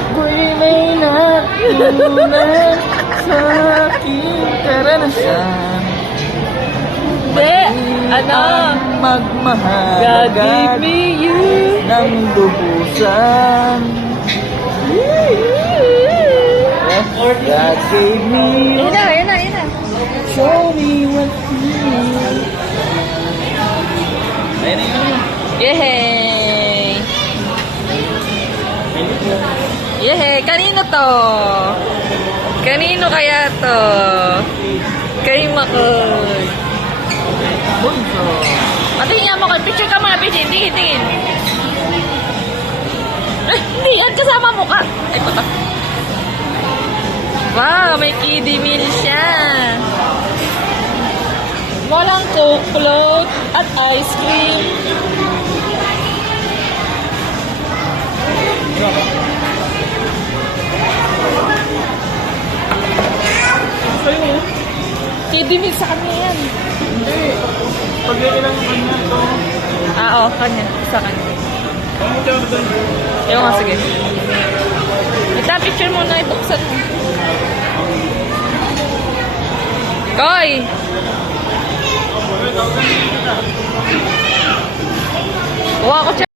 Ako'y may natutunan sa aking karanasan. Hindi, ano? Magmahal God gave me you. ng lubusan. God gave me you. Yun na, yun na, yun na. Show me what you need. Ayun na yun. Yehey! Yehey! Kanino to? Kanino kaya to? Kay Makoy. Bunso. Patingin nga Makoy. Picture ka mga picture. Tingin, tingin. Hindi yan kasama mukha. Ay, puta. Wow, may kiddie meal siya. Walang coke, float, at ice cream. Sa'yo. Kiddie meal sa kanya yan. Hindi. Paglagay lang naman na ito. Oo, kanya. Sa kanya. Ano mo tiyang doon? Yung nga, sige. Ita, picture mo na. Ibuksan mo. Koy! Kuha ko siya.